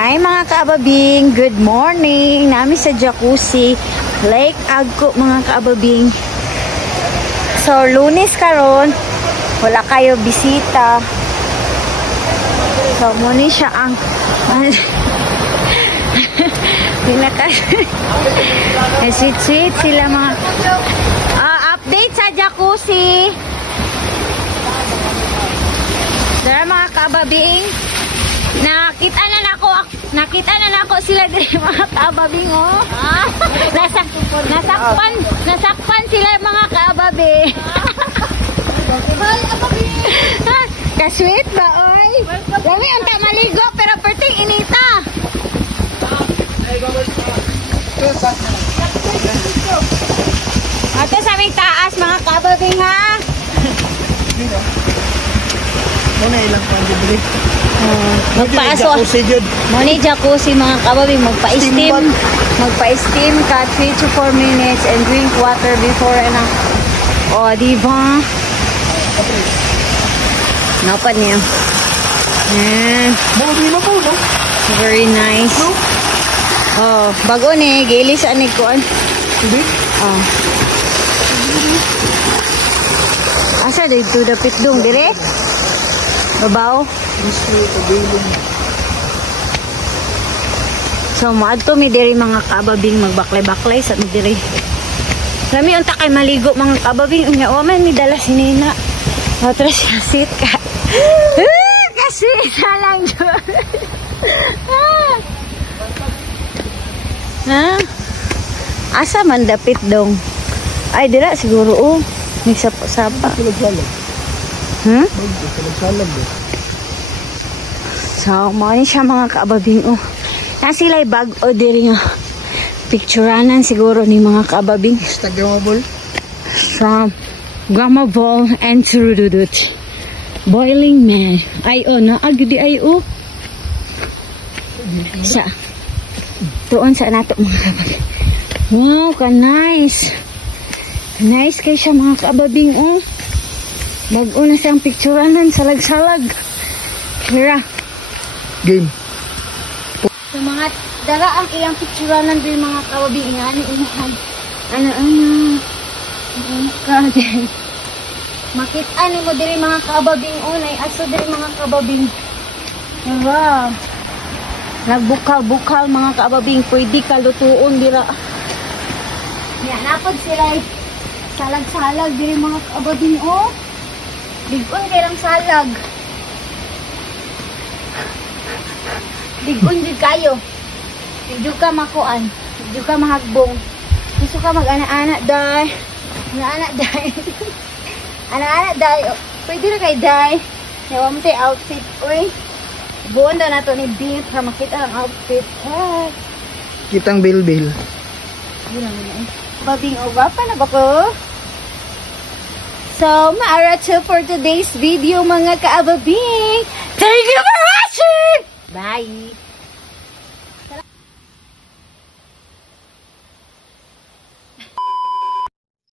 Hi mga kaababing, good morning. Nami sa Jacuzzi, Lake Agco mga kaababing. So Lunes karon, wala kayo bisita. So muna siya ang sweet sila mga update sa Jacuzzi. Dara mga kaababing, nakita na nako sila diri mga kaababing oh. Nasakpan sila mga kaababi. Hi ababi. Ka-sweet ba oy? Dami unta maligo pero perting inita. Ato sa aming taas mga kaababing ha. Muna ilang pang dibli. Magpaaso. Muna jacuzzi mga kababing. Magpa-steam ka 3 to 4 minutes and drink water before and o diba? Napad niya. Very nice. Oh, bago ni gilis ani ko an. Oh. Asa dito dapit dong dire? Babaw. So maadto mi diri mga kaababing magbaklay-baklay sa mi diri. Lami unta kay maligo mga kaababing unya o man mi dala si Nina. Otras kasit ka. Kasi lang jud. Ha? Asa man dapit dong? Ay dira siguro oh. May sapa-sapa. Hmm? So, mawani siya mga kaababing oh. Nasila'y bag o diri nga picturanan siguro ni mga kaababing. Instagrammable. From Grammable and Turududut. Boiling Man. Ay oh, naagdi ay oh. Sa tuon sa nato mga kaababing. Wow, ka nice. Nice kay siya mga kaababing oh. Bago na siyang picturanan, salag-salag. Hira. Game. So mga dara ang ilang picturanan din mga kaababing. Ano. Kagay. Makita ni mo diri mga kaababing unay. Aso diri mga kaababing. Wow. Nagbukal-bukal mga kaababing. Pwede ka lutuon dira. Yan, napod sila salag-salag diri mga kaababing oh. Digon dirang salag. Digon di kayo. Diyo ka makuan. Diyo ka mahagbong. Gusto ka mag-ana-ana day. Ana-ana day. Ana-ana day. Pwede na kay day. Yawa mo tayo outfit. Uy. Buwan daw na to ni Beef para makita ang outfit. Hey. Kitang bil-bil. Yun lang yun. Babing o pa na ba ko? So, maarato for today's video mga kaababing. Thank you for watching! Bye!